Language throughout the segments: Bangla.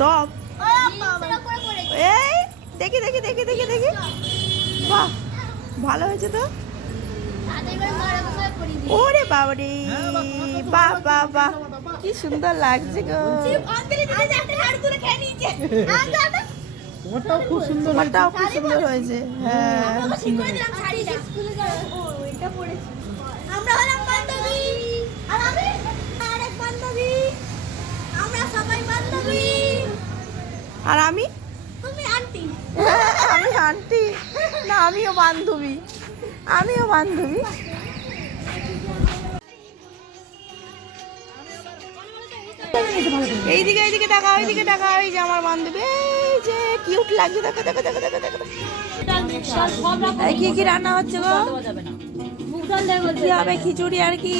টপ এই দেখি দেখি দেখি দেখি দেখি বাহ ভালো হয়েছে তো ওরে বাবারে বাহ বাহ বাহ কি সুন্দর লাগছে গো তোমারটাও খুব সুন্দর তোমারটাও খুব সুন্দর হয়েছে হ্যাঁ আমরা হলাম বান্ধবী আর আমি আরেক বান্ধবী আমরা সবাই বান্ধবী আর আমি তুমি আন্টি আমি আন্টি না আমিও বান্ধবী আমিও বান্ধবী এইদিকে এইদিকে দেখা ওইদিকে দেখা ওই যে আমার বান্ধবী এই যে কিউট লাগছে দেখো দেখো দেখো দেখো দেখো এই কি কি রান্না হচ্ছে গো কি হবে খিচুড়ি আর কি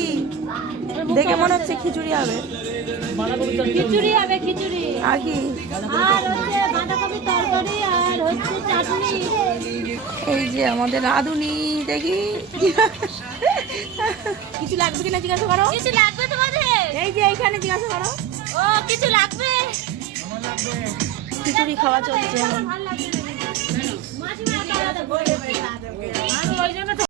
দেখে মনে হচ্ছে খিচুড়ি হবে খিচুড়ি হবে খিচুড়ি আর কি আর হচ্ছে বাঁধাকপি তরকারি আর হচ্ছে চাটনি এই যে আমাদের রাঁধুনি দেখি কিছু লাগবে কিনা জিজ্ঞাসা করো কিছু লাগবে তোমাদের এই যে এইখানে জিজ্ঞাসা করো ও কিছু লাগবে খিচুড়ি খাওয়া চলছে এখন মাসিমা